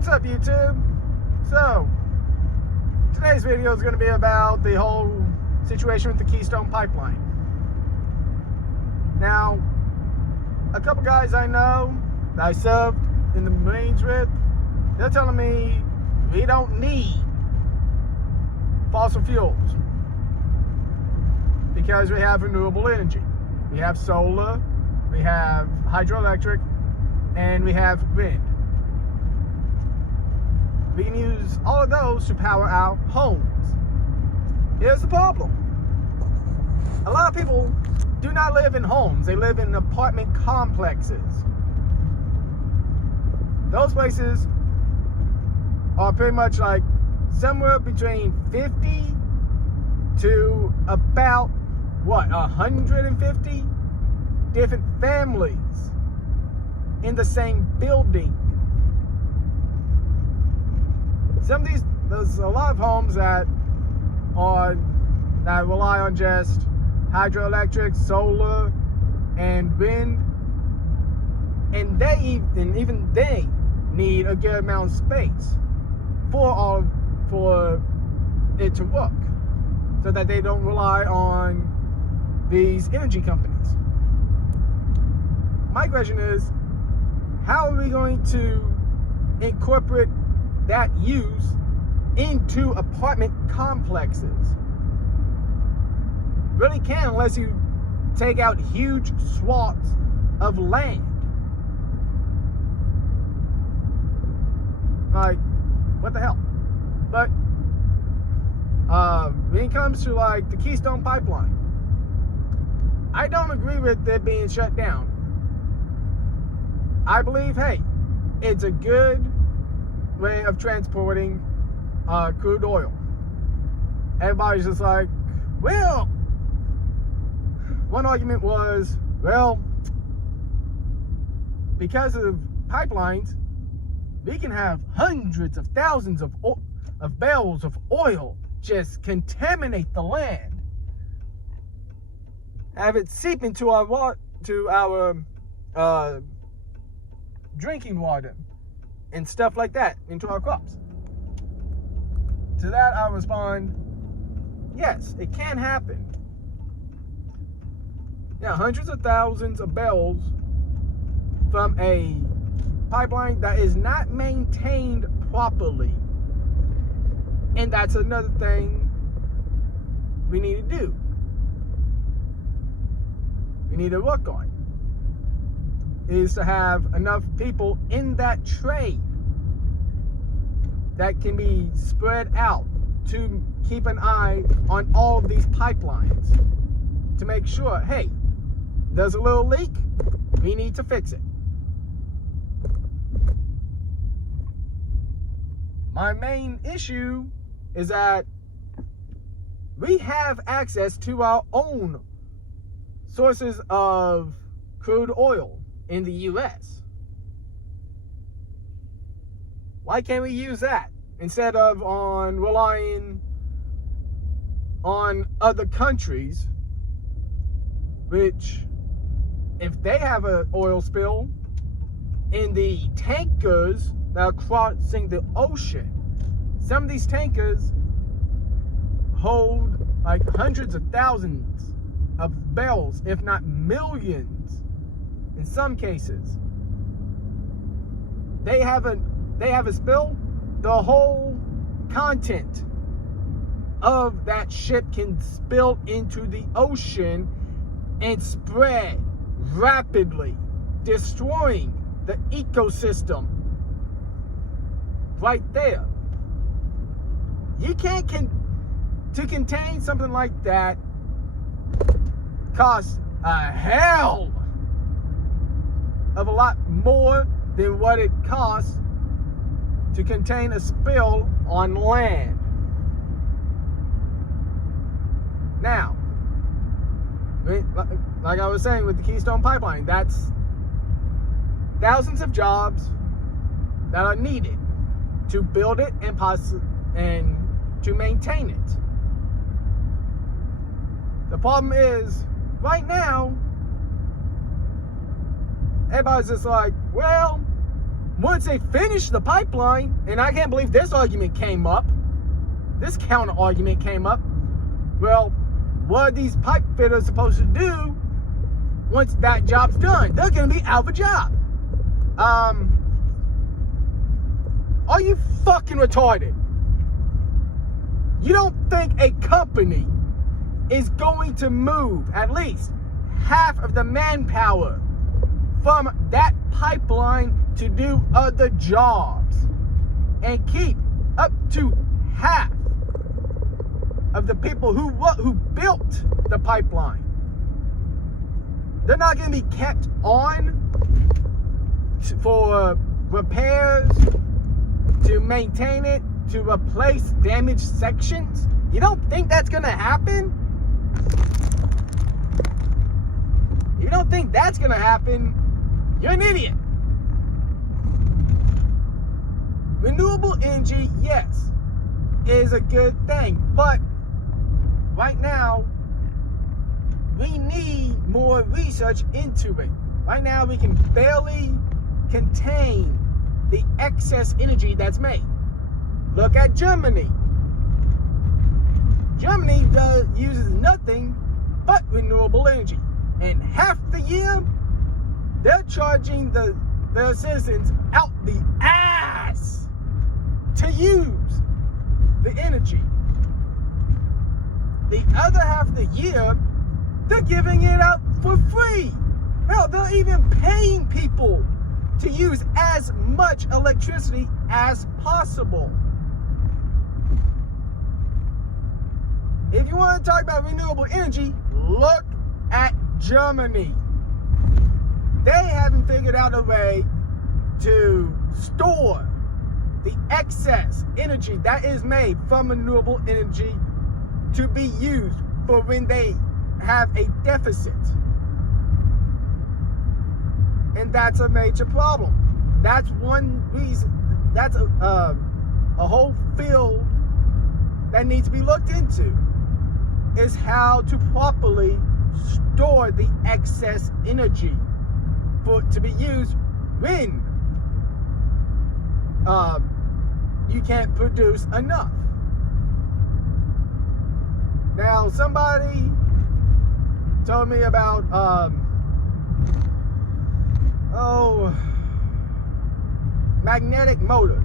What's up, YouTube? So, today's video is going to be about the whole situation with the Keystone Pipeline. Now, a couple guys I know that I subbed in the Marines with, they're telling me we don't need fossil fuels because we have renewable energy. We have solar, we have hydroelectric, and we have wind. We can use all of those to power our homes. Here's the problem. A lot of people do not live in homes. They live in apartment complexes. Those places are pretty much like somewhere between 50 to about, 150 different families in the same building. There's a lot of homes that rely on just hydroelectric, solar, and wind, and even they need a good amount of space for it to work, so that they don't rely on these energy companies. My question is, how are we going to incorporate that use into apartment complexes? Really can't, unless you take out huge swaths of land. Like, what the hell? But when it comes to like the Keystone Pipeline, I don't agree with it being shut down. I believe, hey, it's a good way of transporting crude oil. Everybody's just like, well, one argument was, well, because of pipelines, we can have hundreds of thousands of barrels of oil just contaminate the land, have it seep into our drinking water and stuff like that, into our crops. To that I respond, yes, it can happen. Yeah, hundreds of thousands of barrels from a pipeline that is not maintained properly. And that's another thing we need to do. We need to work on, is to have enough people in that trade that can be spread out to keep an eye on all of these pipelines to make sure, hey, there's a little leak, we need to fix it. My main issue is that we have access to our own sources of crude oil in the US. Why can't we use that instead of relying on other countries, which, if they have an oil spill in the tankers that are crossing the ocean, some of these tankers hold like hundreds of thousands of barrels, if not millions in some cases. They have a spill, the whole content of that ship can spill into the ocean and spread rapidly, destroying the ecosystem right there. You can't to contain something like that costs a hell of a lot more than what it costs to contain a spill on land. Now, like I was saying with the Keystone Pipeline, that's thousands of jobs that are needed to build it and to maintain it. The problem is, right now, everybody's just like, well, once they finish the pipeline, and I can't believe this argument came up, this counter argument came up, well, what are these pipe fitters supposed to do once that job's done? They're going to be out of a job. Are you fucking retarded? You don't think a company is going to move at least half of the manpower from that pipeline to do other jobs and keep up to half of the people who built the pipeline? They're not going to be kept on for repairs, to maintain it, to replace damaged sections? You don't think that's going to happen? You don't think that's going to happen? You're an idiot. Renewable energy, yes, is a good thing, but right now, we need more research into it. Right now, we can barely contain the excess energy that's made. Look at Germany. Germany uses nothing but renewable energy. And half the year, they're charging their citizens out the ass to use the energy. The other half of the year, they're giving it out for free. Hell, they're even paying people to use as much electricity as possible. If you want to talk about renewable energy, look at Germany. They haven't figured out a way to store the excess energy that is made from renewable energy to be used for when they have a deficit. And that's a major problem. That's one reason. That's a whole field that needs to be looked into, is how to properly store the excess energy to be used when you can't produce enough. Now, somebody told me about magnetic motors.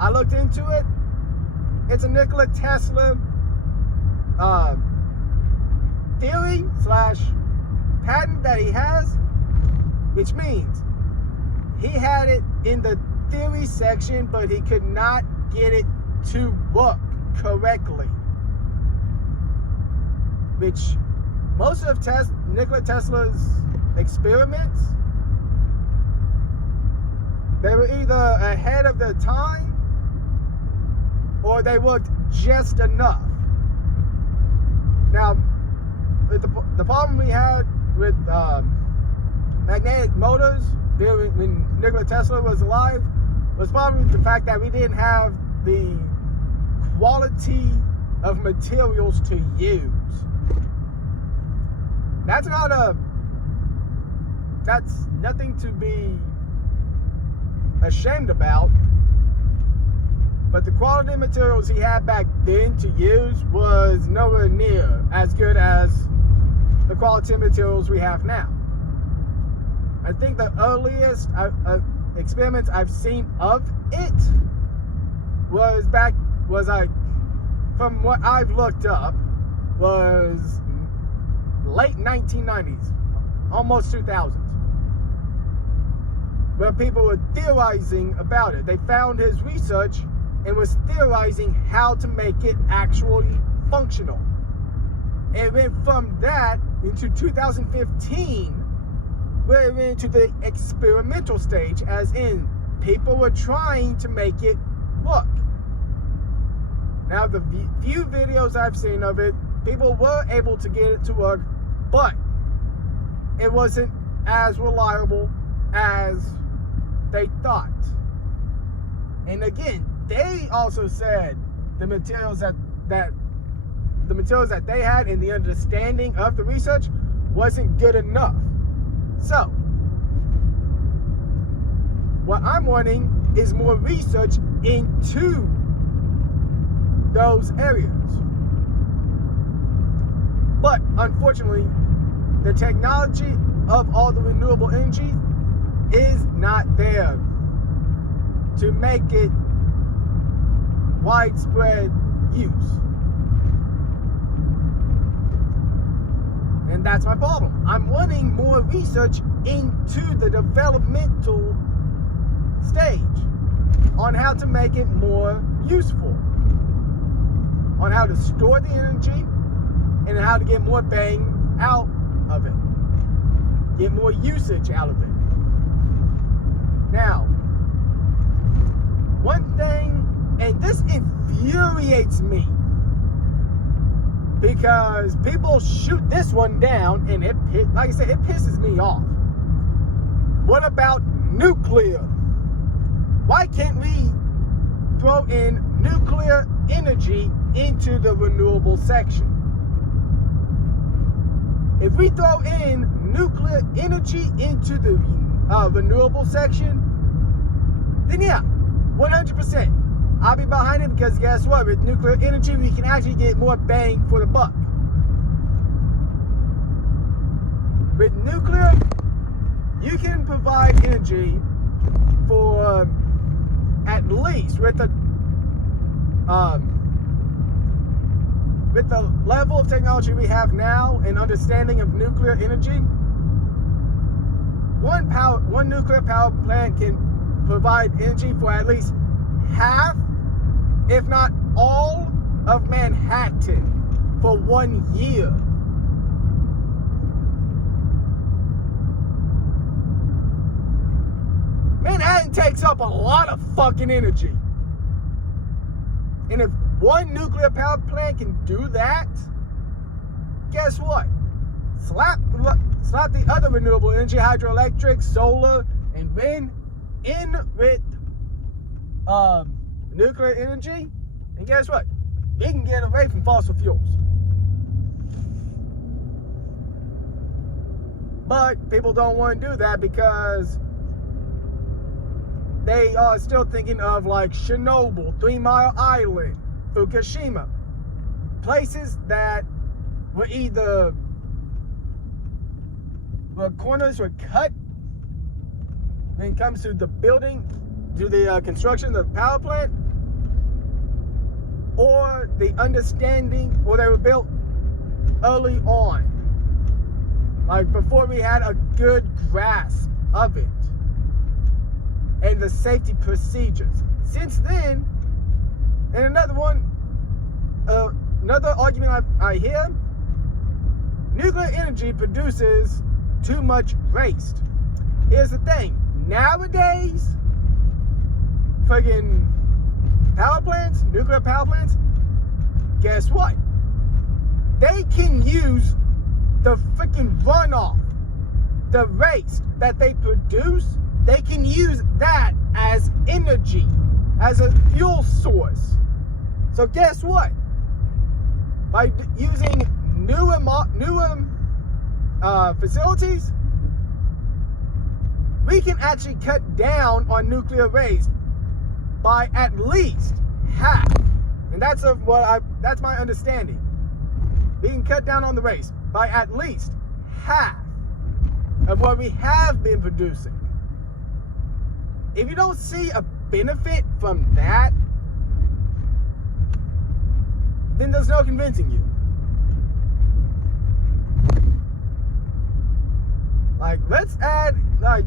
I looked into it. It's a Nikola Tesla theory / patent that he has, which means he had it in the theory section, but he could not get it to work correctly. Which most of Nikola Tesla's experiments, they were either ahead of their time or they worked just enough. Now, the problem we had with magnetic motors when Nikola Tesla was alive was probably the fact that we didn't have the quality of materials to use. That's nothing to be ashamed about, but the quality of materials he had back then to use was nowhere near as good as the quality of materials we have now. I think the earliest experiments I've seen of it was from what I've looked up, was late 1990s, almost 2000s, where people were theorizing about it. They found his research and was theorizing how to make it actually functional. And went from that into 2015, where it went into the experimental stage, as in people were trying to make it work. Now, the few videos I've seen of it, people were able to get it to work, but it wasn't as reliable as they thought. And again, they also said the materials that they had and the understanding of the research wasn't good enough. So, what I'm wanting is more research into those areas. But unfortunately, the technology of all the renewable energy is not there to make it widespread use. And that's my problem. I'm wanting more research into the developmental stage on how to make it more useful, on how to store the energy, and how to get more bang out of it, get more usage out of it. Now, one thing, and this infuriates me, because people shoot this one down, and like I said, it pisses me off. What about nuclear? Why can't we throw in nuclear energy into the renewable section? If we throw in nuclear energy into the renewable section, then yeah, 100%. I'll be behind it, because guess what? With nuclear energy, we can actually get more bang for the buck. With nuclear, you can provide energy for at least with the level of technology we have now and understanding of nuclear energy, one nuclear power plant can provide energy for at least half, if not all, of Manhattan for 1 year. Manhattan takes up a lot of fucking energy. And if one nuclear power plant can do that, guess what? Slap the other renewable energy, hydroelectric, solar, and wind in with nuclear energy, and guess what? We can get away from fossil fuels. But people don't want to do that because they are still thinking of like Chernobyl, 3 Mile Island, Fukushima. Places that were either where corners were cut when it comes to the building, to the construction of the power plant, or the understanding, or they were built early on, like before we had a good grasp of it and the safety procedures. Since then, and another argument I hear, nuclear energy produces too much waste. Here's the thing, nowadays, friggin' power plants, nuclear power plants, guess what? They can use the freaking runoff, the waste that they produce, they can use that as energy, as a fuel source. So guess what? By using newer facilities, we can actually cut down on nuclear waste by at least half. And that's my understanding. We can cut down on the waste by at least half of what we have been producing. If you don't see a benefit from that, then there's no convincing you. Like, let's add, like,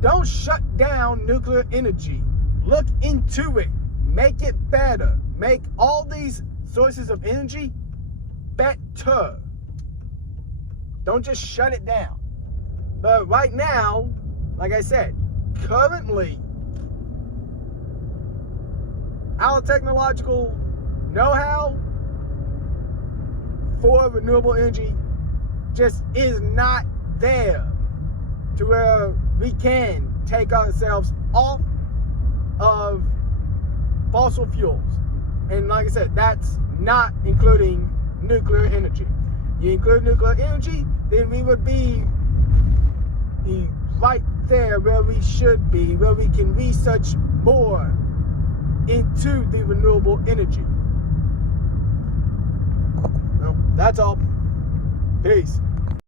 don't shut down nuclear energy. Look into it. Make it better. Make all these sources of energy better. Don't just shut it down. But right now, like I said, currently, our technological know-how for renewable energy just is not there to where we can take ourselves off of fossil fuels. And like I said, that's not including nuclear energy. You include nuclear energy, then we would be right there where we should be, where we can research more into the renewable energy. Well, that's all. Peace.